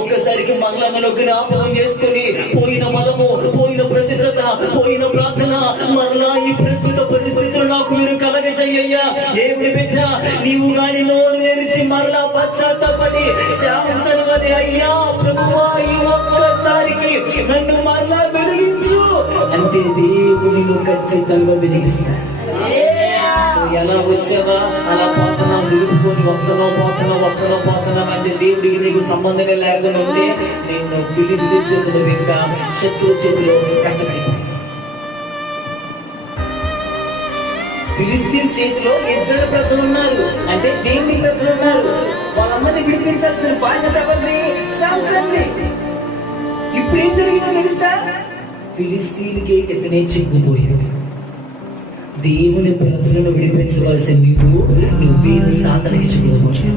ఒక్కసారికి మరలా జ్ఞాపకం చేసుకుని పోయిన బలము, పోయిన ప్రతిష్టత, పోయిన ప్రార్థన మరలా ఈ ప్రస్తుత పరిస్థితులు నాకు మీరు కలగజేయ్యా. దేవుడి బిడ్డ, నీవు గాని నోరు తెరిచి మరలా పశ్చాత్తపడి శాంసన్ వలె అయ్యా ప్రభువా ఈ ఒక్కసారికి నన్ను మరలా వెలిగించు అంటే దేవుడిని ఖచ్చితంగా వెలిగిస్తాడు. ఎలా వచ్చావా అలా పోతున్నావు, దులుపుకొని వస్తున్నావు అంటే దేవుడికి నీకు సంబంధమే లేకుండా ఉంటే నేను ఫిలిస్తీన్ చేతిలో ఇంకా శత్రు చేతిలో కట్టబడిపోతాను. ఫిలిస్తీన్ చేతిలో ఇజ్రాయేలు ప్రజలు ఉన్నారు అంటే దేవుని ప్రజలు ఉన్నారు. వాళ్ళందరినీ విడిపించాల్సిన బాధ్యత ఎవరిది? శాంసన్ది. ఇప్పుడు ఏం జరిగిందో తెలుస్తా? ఫిలిస్తీన్కి ఇతనే చిక్కుపోయాడు. దేవుని ప్రజలను విడిపించవలసిన నువ్వేమి సాధన ఇచ్చుకోవచ్చు.